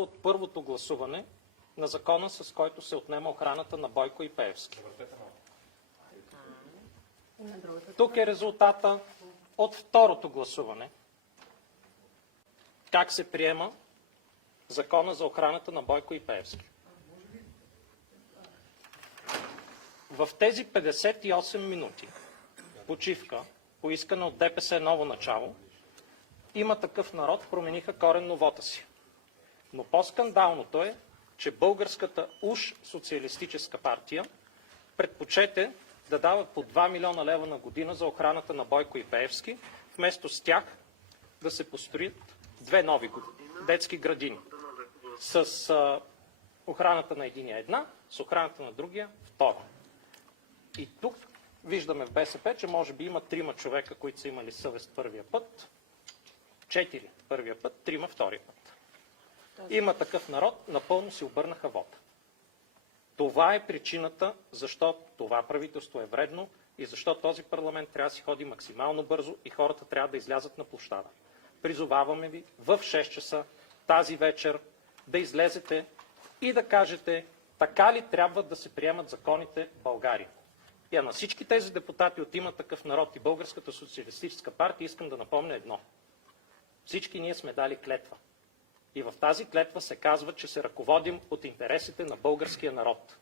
от първото гласуване на закона, с който се отнема охраната на Бойко и Пеевски. Тук е резултата от второто гласуване. Как се приема закона за охраната на Бойко и Пеевски. В тези 58 минути почивка, поискана от ДПС Ново начало, Има такъв народ промениха коренно вота си. Но по-скандалното е, че българската уж социалистическа партия предпочете да дава по 2 милиона лева на година за охраната на Бойко и Пеевски, вместо с тях да се построят 2 нови детски градини. С охраната на единия една, с охраната на другия втора. И тук виждаме в БСП, че може би има 3 човека, които са имали съвест първия път, 4 първия път, 3 втория път. Има такъв народ, напълно си обърнаха вода. Това е причината, защо това правителство е вредно и защо този парламент трябва да си ходи максимално бързо и хората трябва да излязат на площада. Призоваваме ви в 6 часа тази вечер да излезете и да кажете така ли трябва да се приемат законите в България. И на всички тези депутати от Има такъв народ и Българската социалистическа партия искам да напомня едно. Всички ние сме дали клетва. И в тази клетва се казва, че се ръководим от интересите на българския народ.